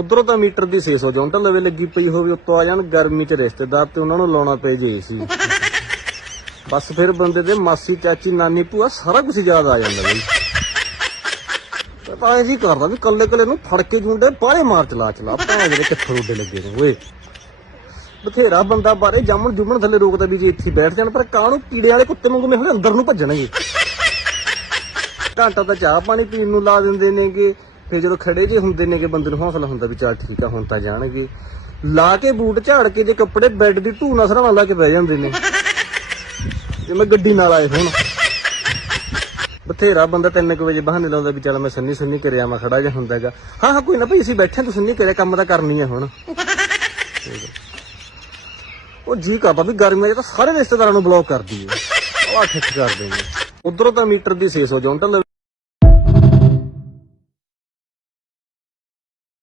ਉਧਰੋਂ ਤਾਂ ਮੀਟਰ ਦੀ 600 ਜੌਂਟਾ ਲਵੇ ਲੱਗੀ ਪਈ ਹੋਵੇ, ਉੱਤੋਂ ਆ ਜਾਣ ਗਰਮੀ 'ਚ ਰਿਸ਼ਤੇਦਾਰ ਤੇ ਉਹਨਾਂ ਨੂੰ ਲਾਉਣਾ ਪਏ ਜੇ ਸੀ ਬਸ ਫਿਰ ਬੰਦੇ ਦੇ ਮਾਸੀ, ਚਾਚੀ, ਨਾਨੀ, ਭੂਆ ਸਾਰਾ ਕੁਝ ਯਾਦ ਆ ਜਾਂਦਾ ਬਈ। ਪਤਾ ਜੀ ਕਰਦਾ ਵੀ ਕੱਲੇ ਕੱਲੇ ਨੂੰ ਫੜ ਕੇ ਜੁੰਡੇ ਬਾਹਰੇ ਮਾਰ ਚਲਾ ਚਲਾ। ਭਾਵੇਂ ਜਿਹੜੇ ਕਿੱਥੋਂ ਉੱਡੇ ਲੱਗੇ ਨੇ, ਓਏ। ਬਥੇਰਾ ਬੰਦਾ ਬਾਰੇ ਜਾਮਣ ਜੁਮਣ ਥੱਲੇ ਰੋਕਦਾ ਵੀ ਜੇ ਇੱਥੇ ਬੈਠ ਜਾਣ, ਪਰ ਕਾਹਨੂੰ ਕੀੜੇ ਵਾਲੇ ਕੁੱਤੇ ਵਾਂਗੂ ਮੇਰੇ ਅੰਦਰ ਨੂੰ ਭੱਜਣਗੇ? ਘੰਟਾ ਤਾਂ ਚਾਹ ਪਾਣੀ ਪੀਣ ਨੂੰ ਲਾ ਦਿੰਦੇ ਨੇਗੇ। ਫਿਰ ਜਦੋਂ ਖੜੇ ਜੇ ਹੁੰਦੇ ਨੇਗੇ, ਬੰਦੇ ਨੂੰ ਹੌਸਲਾ ਹੁੰਦਾ ਵੀ ਚੱਲ ਠੀਕ ਆ, ਹੁਣ ਤਾਂ ਜਾਣਗੇ। ਲਾ ਕੇ ਬੂਟ ਝਾੜ ਕੇ ਜੇ ਕੱਪੜੇ ਬੈੱਡ ਦੀ ਢੂ ਨਾਲ ਸਰਾਵਾਂ ਲਾ ਕੇ ਬਹਿ ਜਾਂਦੇ ਨੇ। ਜਿਵੇਂ ਗੱਡੀ ਨਾਲ ਆਏ ਹੁਣ। ਬਥੇਰਾ ਬੰਦਾ 3 ਵਜੇ ਬਹਾਨੇ ਲਾਉਂਦਾ ਵੀ ਚੱਲ ਮੈਂ ਸੰਨੀ ਸੰਨੀ ਕਰਿਆ, ਮੈਂ ਖੜਾ ਜਿਹਾ ਹੁੰਦਾਗਾ ਹਾਂ ਹਾਂ, ਕੋਈ ਨਾ ਭਾਈ, ਅਸੀਂ ਬੈਠੇ ਤੁਸੀਂ ਨਹੀਂ ਕਰਿਆ, ਕੰਮ ਤਾਂ ਕਰਨੀ ਹੈ ਹੁਣ। ਉਹ ਜੀ ਕਰਦਾ ਵੀ ਗਰਮੀਆਂ 'ਚ ਤਾਂ ਸਾਰੇ ਰਿਸ਼ਤੇਦਾਰਾਂ ਨੂੰ ਬਲੌਕ ਕਰਦੀ ਹੈ ਉਹ ਠਿੱਠ ਕਰਦੇ ਨੇ। ਉਧਰੋਂ ਤਾਂ ਮੀਟਰ ਦੀ 600 ਜੌਂਟਾ